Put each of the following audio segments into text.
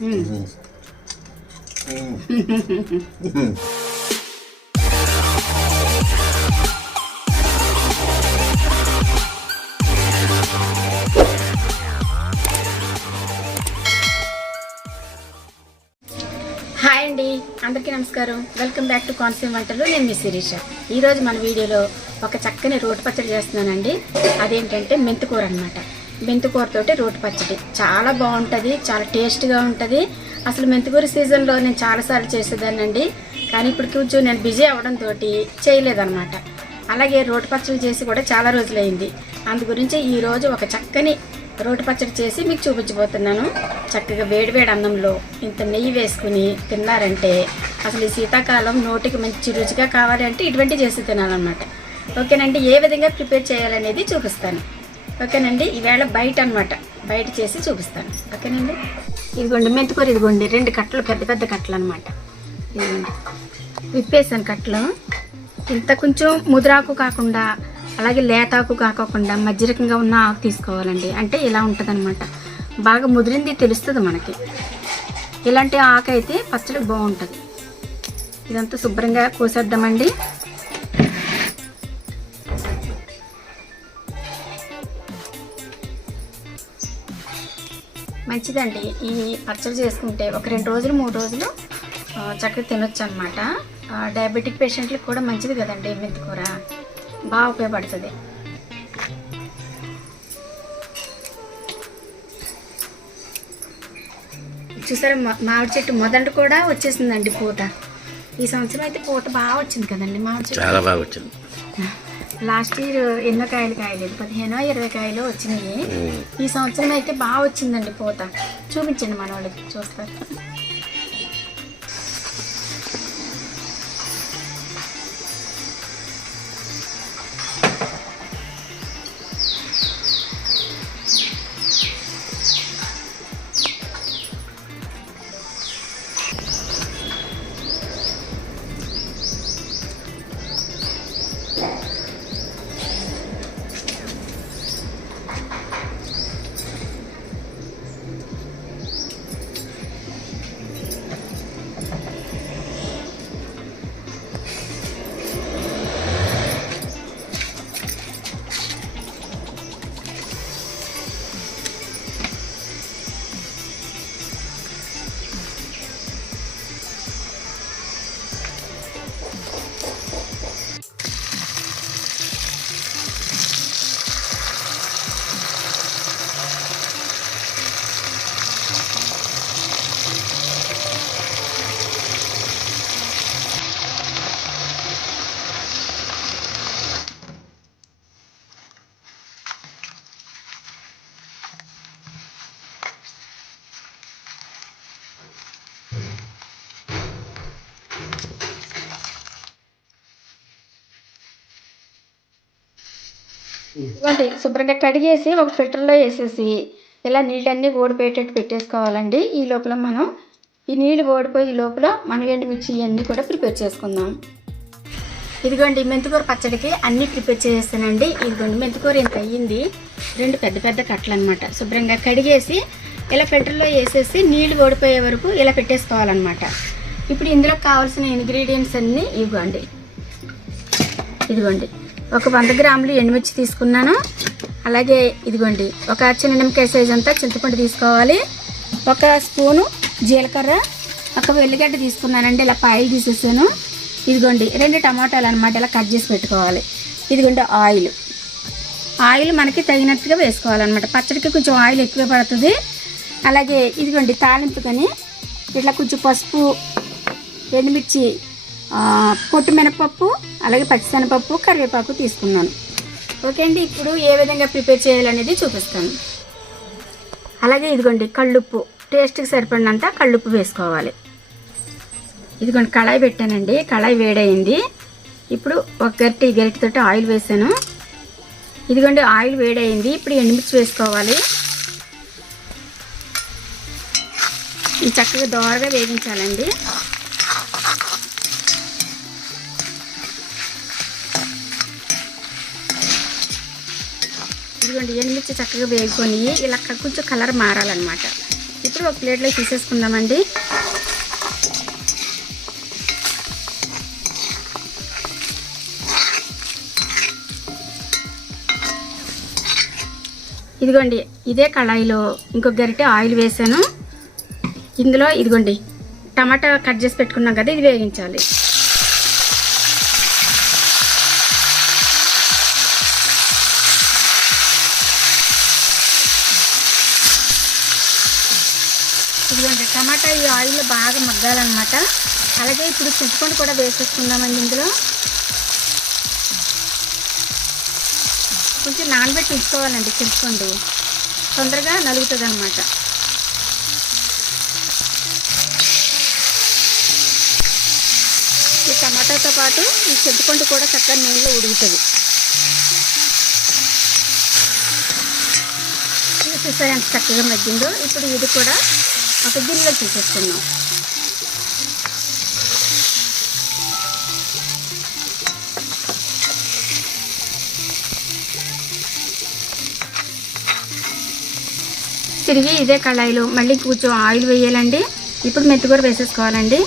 Hi అండి అందరికీ నమస్కారం. వెల్కమ్ బ్యాక్ టు కాన్సీమ్ వంటలు. నేను మీ శిరీష. ఈరోజు మన వీడియోలో ఒక చక్కని రోటి పచ్చడి చేస్తున్నానండి. అదేంటంటే మెంతికూర అనమాట మెంతికూరతోటి రోటి పచ్చడి. చాలా బాగుంటుంది చాలా టేస్ట్గా ఉంటుంది. అసలు మెంతికూర సీజన్లో నేను చాలాసార్లు చేసేదానండి కానీ ఇప్పుడు కొంచెం నేను బిజీ అవ్వడంతో చేయలేదన్నమాట. అలాగే రోటి పచ్చడి చేసి కూడా చాలా రోజులైంది. అందు గురించి ఈరోజు ఒక చక్కని రోటి పచ్చడి చేసి మీకు చూపించబోతున్నాను. చక్కగా వేడివేడి అన్నంలో ఇంత నెయ్యి వేసుకుని తిన్నారంటే అసలు ఈ శీతాకాలం నోటికి మంచి రుచిగా కావాలి అంటే ఇటువంటి చేసి తినాలన్నమాట. ఓకేనండి ఏ విధంగా ప్రిపేర్ చేయాలనేది చూపిస్తాను. ఓకేనండి? ఈవేళ బయట అన్నమాట. బయట చేసి చూపిస్తాను. ఓకేనండి? ఇదిగోండి మెంతుకూర ఇదిగోండి. రెండు కట్టలు పెద్ద పెద్ద కట్టలు అనమాట ఇదిగోండి. విప్పేసాను కట్టలు. ఇంత కొంచెం ముదురాకు కాకుండా అలాగే లేతాకు కాకోకుండా మధ్యరకంగా ఉన్న ఆకు తీసుకోవాలండి. అంటే ఇలా ఉంటుంది బాగా ముదిరింది తెలుస్తుంది మనకి. ఇలాంటి ఆకు అయితే పచ్చడి బాగుంటుంది. ఇదంతా శుభ్రంగా కోసేద్దామండి. మంచిదండి. ఈ పచ్చడి చేసుకుంటే ఒక రెండు రోజులు మూడు రోజులు చక్కగా తినొచ్చు అనమాట డయాబెటిక్ పేషెంట్లకు కూడా మంచిది కదండి మెంతికూర బాగా ఉపయోగపడుతుంది. చూసారా మా- మామిడి చెట్టు మొదటి కూడా వచ్చేసిందండి పూత. ఈ సంవత్సరం అయితే పూత బాగా వచ్చింది కదండి మామిడి చెట్టు. చాలా బాగా వచ్చింది. లాస్ట్ ఇయర్ ఎన్నో కాయలు కాయలేదు. పదిహేనో ఇరవై కాయలు వచ్చినాయి. ఈ సంవత్సరం అయితే బాగా వచ్చిందండి పూత. చూపించండి మన వాళ్ళకి చూస్తారు ఇదిగోండి శుభ్రంగా కడిగేసి ఒక ఫిల్టర్లో వేసేసి ఇలా నీళ్ళన్నీ ఓడిపోయేటట్టు పెట్టేసుకోవాలండి. ఈ లోపల మనం ఈ నీళ్ళు ఓడిపోయే లోపల మనం ఎండుమిర్చి ఇవన్నీ కూడా ప్రిపేర్ చేసుకుందాం. ఇదిగోండి మెంతికూర పచ్చడికి అన్నీ ప్రిపేర్ చేసేసానండి. ఇదిగోండి మెంతికూర ఇంత అయ్యింది. రెండు పెద్ద పెద్ద కట్టలు అనమాట శుభ్రంగా కడిగేసి ఇలా ఫిల్టర్లో వేసేసి నీళ్ళు ఓడిపోయే వరకు ఇలా పెట్టేసుకోవాలన్నమాట. ఇప్పుడు ఇందులో కావాల్సిన ఇంగ్రీడియంట్స్ అన్నీ ఇవ్వండి. ఇదిగోండి. ఒక వంద గ్రాములు ఎండుమిర్చి తీసుకున్నాను. అలాగే ఇదిగోండి ఒక చిన్న నిమ్మకాయ సైజ్ అంతా చింతపండు తీసుకోవాలి. ఒక స్పూను జీలకర్ర ఒక వెల్లిగడ్డ తీసుకున్నానండి ఇలా పాయలు తీసేసాను. ఇదిగోండి రెండు టమాటాలు అనమాట ఇలా కట్ చేసి పెట్టుకోవాలి. ఇదిగోండి ఆయిల్. ఆయిల్ మనకి తగినట్టుగా వేసుకోవాలన్నమాట. పచ్చడికి కొంచెం ఆయిల్ ఎక్కువ పడుతుంది. అలాగే ఇదిగోండి తాలింపుకని ఇట్లా కొంచెం పసుపు ఎండుమిర్చి పొట్టు మినపప్పు అలాగే పచ్చిశనగపప్పు కరివేపాకు తీసుకున్నాను. ఓకే అండి ఇప్పుడు ఏ విధంగా ప్రిపేర్ చేయాలనేది చూపిస్తాను. అలాగే ఇదిగోండి కళ్ళుప్పు. టేస్ట్కి సరిపడినంత కళ్ళుప్పు వేసుకోవాలి. ఇదిగోండి కళాయి పెట్టానండి కళాయి వేడైంది ఇప్పుడు ఒక గరిటె ఈ గరిటెతోటి ఆయిల్ వేసాను. ఇదిగోండి ఆయిల్ వేడైంది ఇప్పుడు ఎండుమిర్చి వేసుకోవాలి. చక్కగా దోరగా వేగించాలండి. ఇదిగోండి ఎండుమిర్చి చక్కగా వేగుకొని ఇలా కొంచెం కలర్ మారాలన్నమాట. ఇప్పుడు ఒక ప్లేట్లో తీసేసుకుందామండి. ఇదిగోండి ఇదే కళాయిలో ఇంకొక గరిటె ఆయిల్ వేసాను. ఇందులో ఇదిగోండి టమాటా కట్ చేసి పెట్టుకున్నాం కదా ఇది వేగించాలి ఇదిగోండి టమాటా ఈ ఆయిల్లో బాగా మగ్గాలన్నమాట. అలాగే ఇప్పుడు చింతపండు కూడా వేసేసుకుందామండి ఇందులో. కొంచెం నానబెట్టి ఉంచుకోవాలండి చింతపండు. తొందరగా నలుగుతుంది అనమాట ఈ టమాటాతో పాటు ఈ చింతపండు కూడా చక్కగా నీళ్ళు ఉడుగుతుంది చూసారు ఎంత చక్కగా మగ్గిందో? ఇప్పుడు ఇది కూడా ఒక గిన్నెలో తీసేసుకున్నాం తిరిగి ఇదే కళాయిలో మళ్ళీ కొంచెం ఆయిల్ వేయాలండి. ఇప్పుడు మెంతికూర వేసేసుకోవాలండి.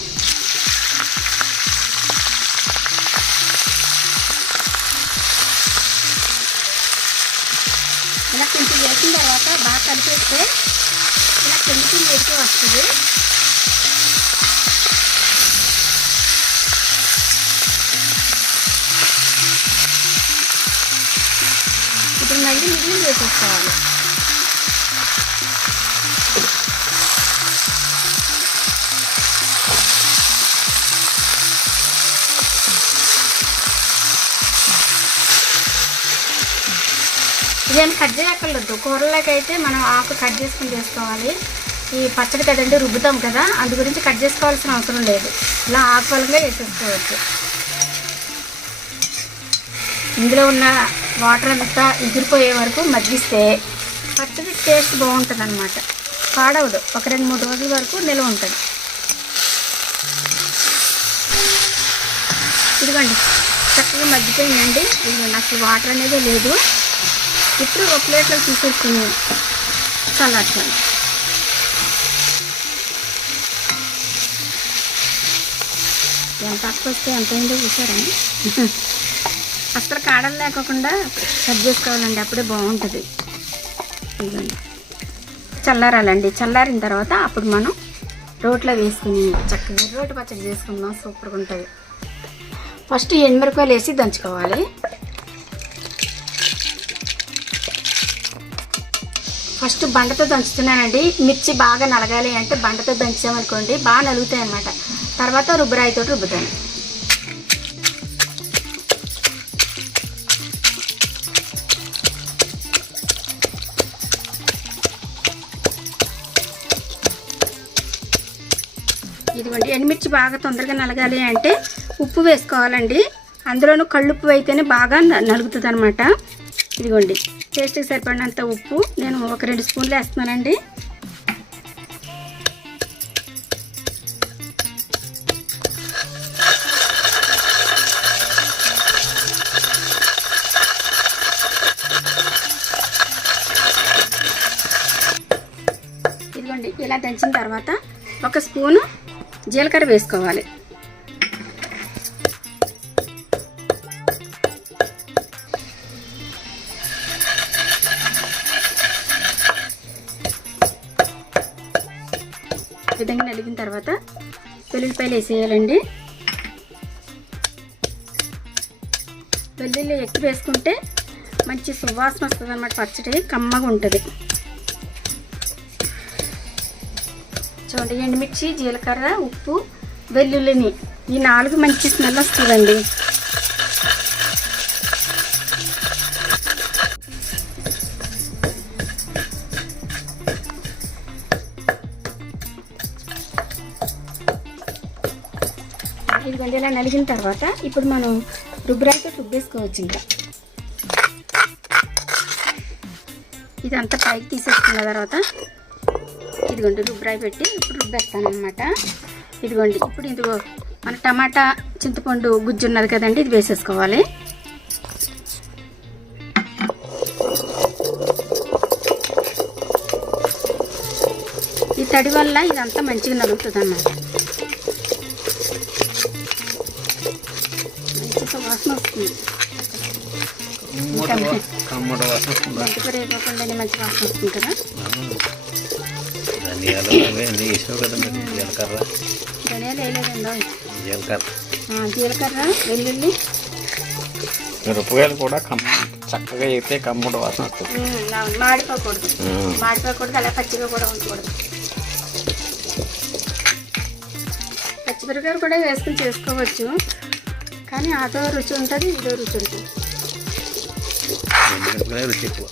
ఇదేం కట్ చేయక్కర్లేదు. కూరలోకైతే మనం ఆకు కట్ చేసుకుని చేసుకోవాలి. ఈ పచ్చడి కదండి రుబ్బుతాం కదా అందు గురించి కట్ చేసుకోవాల్సిన అవసరం లేదు. ఇలా ఆకువలంగా వేసేసుకోవచ్చు. ఇందులో ఉన్న వాటర్ అంతా ఎగిరిపోయే వరకు మగ్గిస్తే పచ్చడి టేస్ట్ బాగుంటుంది అనమాట పాడవదు. ఒక రెండు మూడు రోజుల వరకు నిల్వ ఉంటుంది. ఇదిగోండి. చక్కగా మగ్గిపోయిందండి. ఇదిగోండి అసలు వాటర్ అనేది లేదు. ఇప్పుడు ఒక ప్లేట్లో తీసేసుకుని చల్లార్చాలి ఎంత వస్తే ఎంత అయిందో చూసారండి అసలు కాడలు లేకోకుండా కట్ చేసుకోవాలండి అప్పుడే బాగుంటుంది. చల్లారాలండి. చల్లారిన తర్వాత అప్పుడు మనం రోట్లో వేసుకుని చక్కగా రోటి పచ్చడి చేసుకుందాం. సూపర్గా ఉంటుంది. ఫస్ట్ ఎండుమిరపకాయలు వేసి దంచుకోవాలి. ఫస్ట్ బండతో దంచుతున్నానండి. మిర్చి బాగా నలగాలి అంటే బండతో దంచామనుకోండి బాగా నలుగుతాయి అన్నమాట తర్వాత రుబ్బరాయితో రుబ్బుతాను. ఇదిగోండి ఎండుమిర్చి బాగా తొందరగా నలగాలి అంటే ఉప్పు వేసుకోవాలండి. అందులోనూ కళ్ళుప్పు అయితేనే బాగా నలుగుతుంది అనమాట ఇదిగోండి. టేస్ట్కి సరిపడినంత ఉప్పు నేను ఒక రెండు స్పూన్లు వేస్తున్నానండి. ఇదిగోండి ఇలా దంచిన తర్వాత ఒక స్పూను జీలకర్ర వేసుకోవాలి. వెల్లుల్లిపాయలు వేసేయాలండి. వెల్లుల్లి ఎక్కువ వేసుకుంటే మంచి సువాసన వస్తుంది అనమాట పచ్చడి కమ్మగా ఉంటుంది. చూడండి ఎండుమిర్చి జీలకర్ర ఉప్పు వెల్లుల్లిని ఈ నాలుగు మంచి స్మెల్ వస్తుందండి. ఇదిగోండి ఇలా నలిగిన తర్వాత ఇప్పుడు మనం రుబ్బురాయితో రుబ్బేసుకోవచ్చు ఇంకా. ఇదంతా పైకి తీసేసుకున్న తర్వాత ఇదిగోండి రుబ్బరాయి పెట్టి ఇప్పుడు రుబ్బేస్తాను అనమాట ఇదిగోండి ఇప్పుడు ఇదిగో మన టమాటా చింతపండు గుజ్జు ఉన్నది కదండి ఇది వేసేసుకోవాలి. ఈ తడి వల్ల ఇదంతా మంచిగా నలుగుతుంది అన్నమాట. కమ్మట వాసన వస్తుందా మంచి వాసన వస్తుంది కదా ధనియాలు అవి వేసావు కదా మరి జీలకర్ర ధనియాలు వేయలేదండి జీలకర్ర జీలకర్ర వెల్లుల్లి మిరపకాయలు కూడా కమ్మ చక్కగా అయితే కమ్ముడు వాసన వస్తుంది. మాడిపోకూడదు మాడిపోకూడదు అలా పచ్చిగా కూడా ఉండకూడదు పచ్చిమిరపకాయలు కూడా వేసుకుని చేసుకోవచ్చు. కానీ అదో రుచి ఉంటుంది ఇదో రుచి ఉంటుంది. రుచి ఎక్కువ.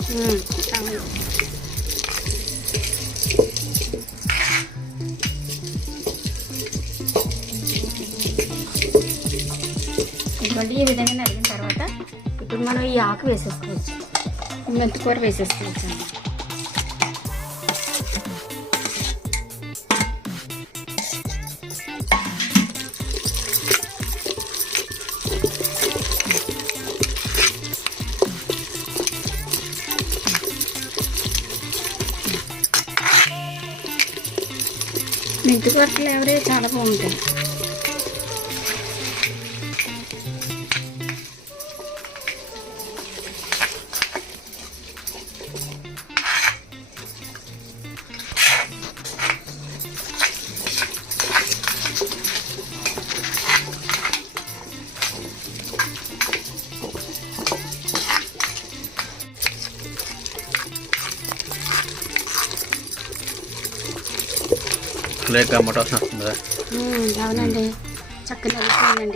ఇదిగోండి ఈ విధంగా నలిగిన తర్వాత ఇప్పుడు మనం ఈ ఆకు వేసేసుకోవచ్చు. మెంతికూర వేసేసుకోవచ్చు. మెంతికూర ఎవరే చాలా బాగుంటాయి లేక వస్తుందా ఉమ్, అవునండి. చక్కగా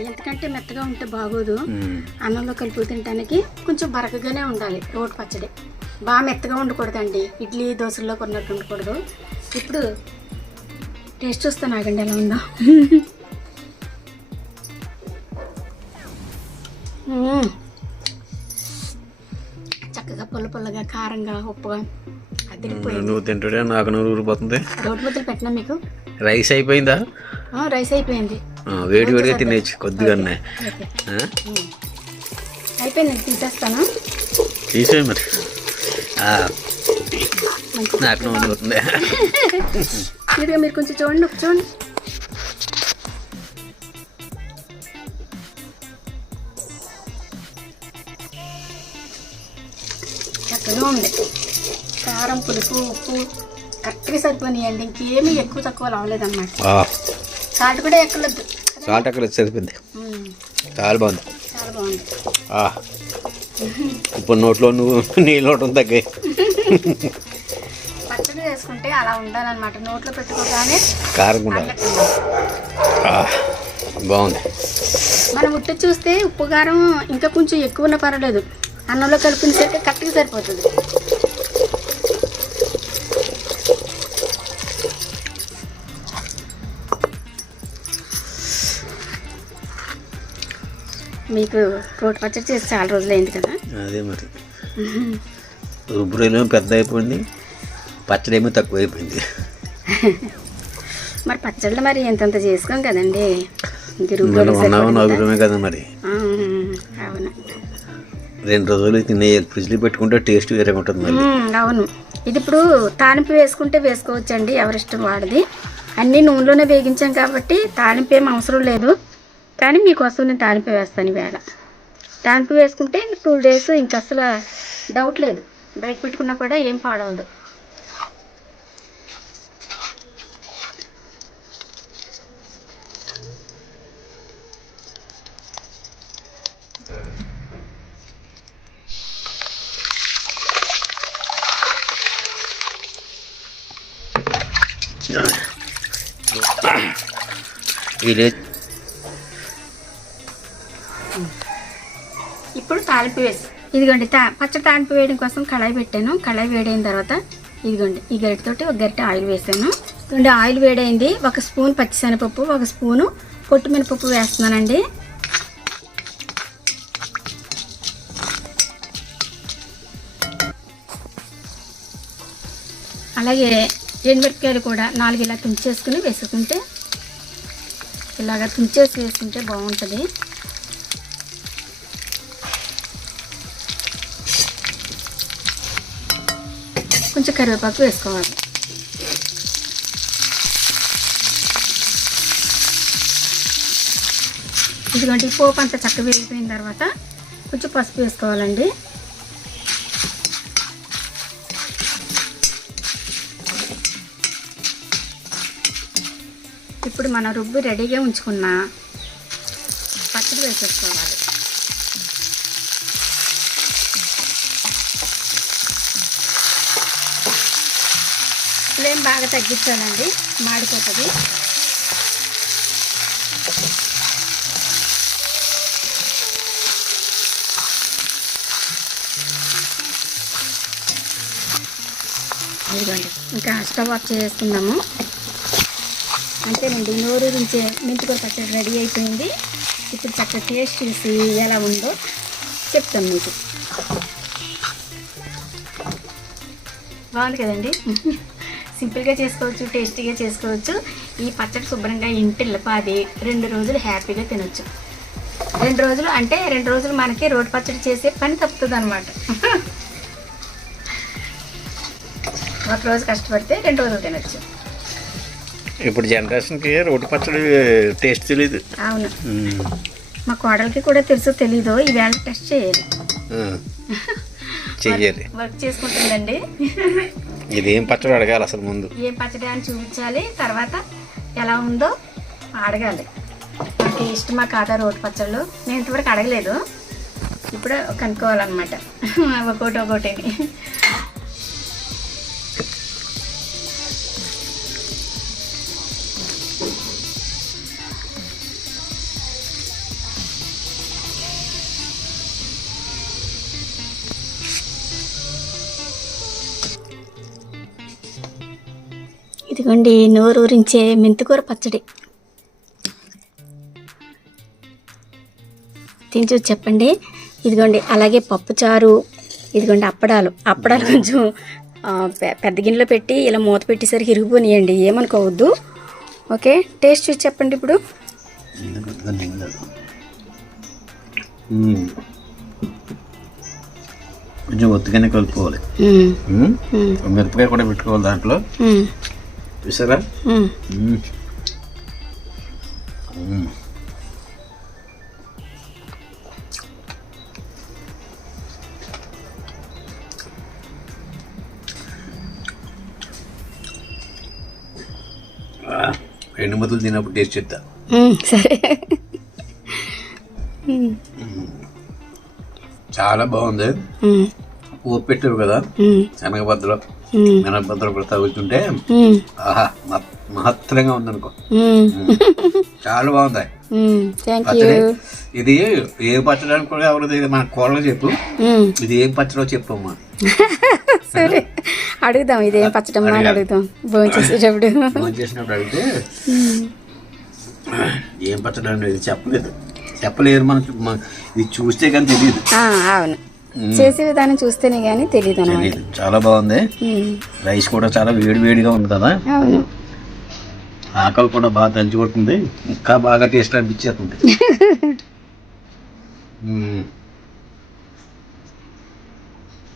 ఎందుకంటే మెత్తగా ఉంటే బాగోదు. అన్నంలో కలిపి తినడానికి కొంచెం బరకగానే ఉండాలి రోటి పచ్చడి. బాగా మెత్తగా ఉండకూడదండి. ఇడ్లీ దోశల్లో కొన్నట్టు ఉండకూడదు. ఇప్పుడు టేస్ట్ చూస్తాను ఆగండి ఎలా ఉందో. చక్కగా పుల్ల పుల్లగా కారంగా ఉప్పుగా అదిరిపోయింది నువ్వు తింటుంటే నాకు నూరు ఊరిపోతుంది. ముద్దలు పెట్టినా మీకు? రైస్ అయిపోయిందా? రైస్ అయిపోయింది. వేడి వేడిగా తినేచ్చు? మ్మ్. అయిపోయింది తీసేస్తాను? తీసేయి మరి. నాకు నూనె పోతుంది ఇదిగో మీరు కొంచెం చూడండి చూడండి. చక్కగా ఉంది. కారం పులుపు ఉప్పు కరెక్ట్గా సరిపోయినాయండి ఇంకేమీ ఎక్కువ తక్కువ రావలేదన్నమాట సాల్ట్ కూడా ఎక్కలేదు సాల్ట్ అక్కడ సరిపోయింది. చాలా బాగుంది. చాలా బాగుంది. ఇప్పుడు నోట్లో నువ్వు నీళ్ళు ఒకటి తగ్గాయి పచ్చడి వేసుకుంటే అలా ఉండాలన్నమాట. నోట్లో పెట్టుకోగానే కారం ఆ, బాగుంది. మనం ఉట్టి చూస్తే ఉప్పు కారం ఇంకా కొంచెం ఎక్కువ ఉన్నా పర్వాలేదు. అన్నంలో కలిపిన సరికి కరెక్ట్గా సరిపోతుంది. మీకు రోటి పచ్చడి చేసి చాలా రోజులైంది కదా? అదే మరి. రుబ్బురేమో పెద్ద అయిపోయింది పచ్చడి ఏమో తక్కువ అయిపోయింది. మరి పచ్చళ్ళు మరి ఎంతంత చేసుకోం కదండి? కదా మరి. అవును. రెండు రోజులు తినేయాలి ఫ్రిడ్జ్లో పెట్టుకుంటే టేస్ట్ వేరేగా ఉంటుంది మళ్ళీ. అవును. ఇది ఇప్పుడు తాలింపు వేసుకుంటే వేసుకోవచ్చండి ఎవరిష్టం వాడిది అన్నీ నూనెలోనే వేగించాం కాబట్టి తాలింపు ఏం అవసరం లేదు. కానీ మీకోసం నేను తాలింపు వేస్తాను ఈవేళ. తాలింపు వేసుకుంటే టూ డేస్ ఇంకా అసలు డౌట్ లేదు. బయట పెట్టుకున్నా కూడా ఏం పాడవదు. ఇదే ఇప్పుడు తాలింపు వేసి ఇదిగోండి తా పచ్చడి తాలింపు వేయడం కోసం కళాయి పెట్టాను. కళాయి వేడైన తర్వాత ఇదిగోండి ఈ గరిటతోటి ఒక గరిట ఆయిల్ వేసాను. ఇదిగోండి ఆయిల్ వేడైంది. ఒక స్పూన్ పచ్చిశనగపప్పు ఒక స్పూను పొట్టు మినపప్పు వేస్తున్నానండి. అలాగే ఎండుమిరపకాయలు కూడా నాలుగు ఇలా తుంచేసుకుని వేసుకుంటే ఇలాగ తుంచేసి వేసుకుంటే బాగుంటుంది. కొంచెం కరివేపాకు వేసుకోవాలి ఎందుకంటే పోపు అంతా చక్క వేగిపోయిన తర్వాత కొంచెం పసుపు వేసుకోవాలండి. ఇప్పుడు మన రుబ్బు రెడీగా ఉంచుకున్న పచ్చడి వేసేసుకోవాలి. బాగా తగ్గించాలండి. మాడిపోతుంది. ఇదిగోండి ఇంకా స్టవ్ ఆఫ్ చేసుకుందాము అంతేనండి నోరు నుంచే మెంతికూర పచ్చడి రెడీ అయిపోయింది. ఇప్పుడు చక్కగా టేస్ట్ చూసి ఎలా ఉందో చెప్తాను మీకు. బాగుంది కదండి? సింపుల్గా చేసుకోవచ్చు టేస్టీగా చేసుకోవచ్చు. ఈ పచ్చడి శుభ్రంగా ఇంటిల్లి పాది రెండు రోజులు హ్యాపీగా తినొచ్చు. రెండు రోజులు అంటే రెండు రోజులు మనకి రోటి పచ్చడి చేసే పని తప్పుతుంది అనమాట ఒక రోజు కష్టపడితే రెండు రోజులు తినొచ్చు. ఇప్పుడు జనరేషన్కి రోడ్డు పచ్చడి టేస్ట్ తెలియదు అవును. మా కోడలికి కూడా తెలుసో తెలీదో ఈవేళ టెస్ట్ చేయాలి. చెయ్యాలి. వర్క్ చేసుకుంటుందండి. ఇదేం పచ్చడి అడగాలి అసలు ముందు. ఏం పచ్చడి అని చూపించాలి తర్వాత ఎలా ఉందో అడగాలి. నాకు ఇష్టమా కాదా రోటి పచ్చళ్ళు. నేను ఇంతవరకు అడగలేదు. ఇప్పుడు కనుక్కోవాలన్నమాట. ఒక్కోటి ఒక్కోటి ఇదిగోండి నోరూరించే మెంతికూర పచ్చడి. తిని చూసి చెప్పండి. ఇదిగోండి అలాగే పప్పుచారు ఇదిగోండి అప్పడాలు. అప్పడాలు కొంచెం పెద్ద గిన్నెలో పెట్టి ఇలా మూత పెట్టేసరికి ఇరిగిపోనియండి ఏమనుకోవద్దు. ఓకే టేస్ట్ చూసి చెప్పండి ఇప్పుడు. కొంచెం ఒత్తిగానే కలుపుకోవాలి. మిరపకాయ కూడా పెట్టుకోవాలి దాంట్లో. చూసారా ఎండు ముద్దలు తిన్నప్పుడు టేస్ట్ చెప్తా. సరే. చాలా బాగుంది మ్మ్. ఉప్పు పెట్టారు కదా మ్మ్. మినపబద్దలు కూడా తగులుతుంటే మ్మ్. ఆహా మహ- మహత్తరంగా ఉందనుకో. చాలా బాగుంది పచ్చడి ఇది ఏ పచ్చడి అని కూడా ఎవరు తెలియదు మన కోళ్ళ చెప్పు. ఇది ఏం పచ్చడో చెప్పమ్మా. సరే. అడుగుదాం ఇదేం పచ్చడమ్మా అని అడుగుదాం. భోజనం చేసేటప్పుడు. ఫోన్ చేసినప్పుడు అడిగితే ఏం పచ్చడి అని ఇది చెప్పలేదు. చెప్పలేరు మనం ఇది చూస్తే కానీ తెలియదు. అవును. చేసే విధానం చూస్తేనే కానీ తెలియదు తెలియదు చాలా బాగుంది. రైస్ కూడా చాలా వేడి వేడిగా ఉంది కదా. అవును. ఆకలి కూడా బాగా దంచి కొడుతుంది. ఇంకా బాగా టేస్ట్ అనిపించేస్తుంది.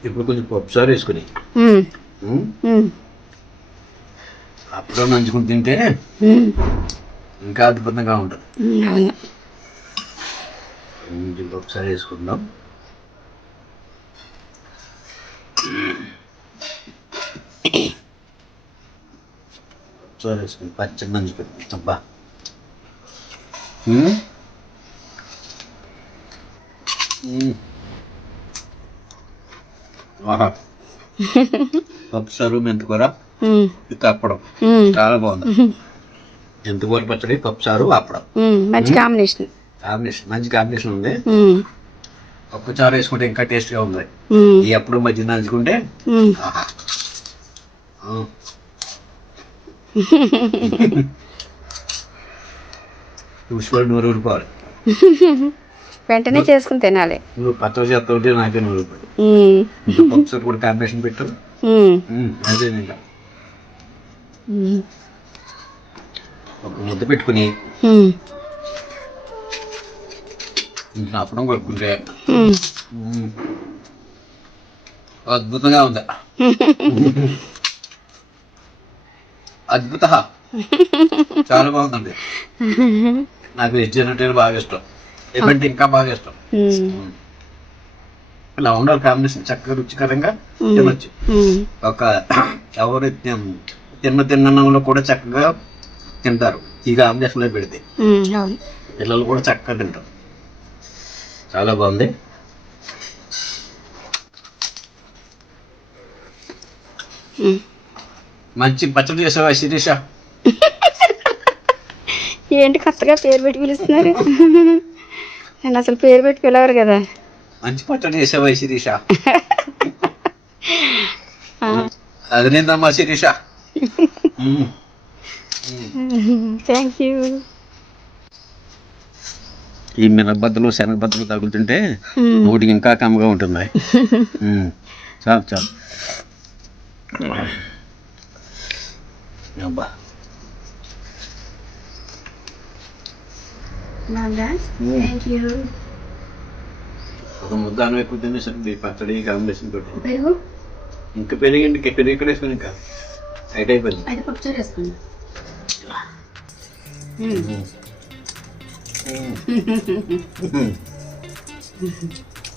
ఇప్పుడు కొంచెం పప్పుసారు వేసుకుని. అప్పుడు నంచుకుని తింటే. ఇంకా అద్భుతంగా ఉంటుంది. కొంచెం పప్పుసారు వేసుకుందాం. పప్పుసారు వేసుకుని మ్మ్. మ్మ్. ఆహా పప్పుసారు మెంతికూర అప్పడం. చాలా బాగుంది. మెంతికూర పచ్చడి? పప్పుసారు అప్పడం మ్మ్. మంచి కాంబినేషన్ కాంబినేషన్ మంచి కాంబినేషన్ ఉంది. మ్మ్. పప్పు చారు వేసుకుంటే ఇంకా టేస్ట్గా ఉంది. ఈ అప్పుడు మధ్య నంచుకుంటే. చూసుకోవాలి నూరు ఊరిపోవాలి వెంటనే చేసుకుని తినాలి. నువ్వు పచ్చడి చేస్తా ఉంటే నాకే నూరు పప్పు చారు కూడా కాంబినేషన్ పెట్టు అదే ఇంకా. ఒక ముద్ద పెట్టుకుని అప్పడం కొడుకుంటే అద్భుతంగా ఉంది. అద్భుత చాలా బాగుందండి. నాకు వెజ్ అంటే బాగా ఇష్టం. ఏమంటే ఇంకా బాగా ఇష్టం. ఇలా ఉండాలి కాంబినేషన్ చక్కగా రుచికరంగా. తినొచ్చు. ఒక ఎవరు తిన్- తిన్న తిన్నలో కూడా చక్కగా తింటారు. ఈ కాంబినేషన్లో పెడితే. మ్మ్. అవును. పిల్లలు కూడా చక్కగా తింటారు. చాలా బాగుంది. మంచి పచ్చడి చేసావా శిరీష? ఏంటి కొత్తగా పేరు పెట్టి పిలుస్తున్నారు? నేను అసలు పేరు పెట్టి పిలవరు కదా. మంచి పచ్చడి చేసావా శిరీష? నిందమ్మా శిరీష. థ్యాంక్ యూ ఈ మినపబద్దలు శనగబద్దలు తగులుతుంటే నోటికి ఇంకా కమ్మగా ఉంటుంది. చాలు చాలు. అబ్బా. థ్యాంక్ యూ ఒక ముద్ద అన్నం ఎక్కువ తినేసరికి పచ్చడి కాంబినేషన్ తోటి. పెరుగు? ఇంకా పెరిగండి పెరుగు ఇక్కడ వేసుకుని ఇంకా టైట్ అయిపోయింది.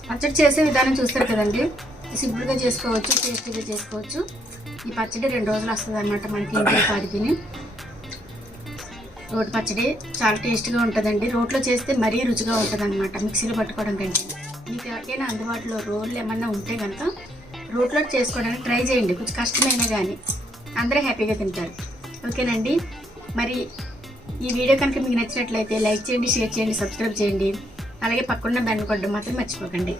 పచ్చడి చేసే విధానం చూస్తారు కదండి. సింపుల్గా చేసుకోవచ్చు టేస్టీగా చేసుకోవచ్చు. ఈ పచ్చడి రెండు రోజులు వస్తుంది అనమాట మనకి ఇంట్లో పాడికిని రోటి పచ్చడి చాలా టేస్ట్గా ఉంటుందండి. రోట్లో చేస్తే మరీ రుచిగా ఉంటుంది అనమాట మిక్సీలో పట్టుకోవడం కంటే. మీకు ఎవరికైనా అందుబాటులో రోళ్ళు ఏమన్నా ఉంటే కనుక రోట్లో చేసుకోవడానికి ట్రై చేయండి. కొంచెం కష్టమైనా కానీ అందరూ హ్యాపీగా తింటారు. ఓకేనండి. మరి ఈ వీడియో కనుక మీకు నచ్చినట్లయితే లైక్ చేయండి షేర్ చేయండి సబ్స్క్రైబ్ చేయండి. అలాగే పక్కన బెన్ కొట్టడం మాత్రం మర్చిపోకండి.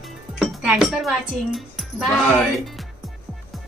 Thanks for watching bye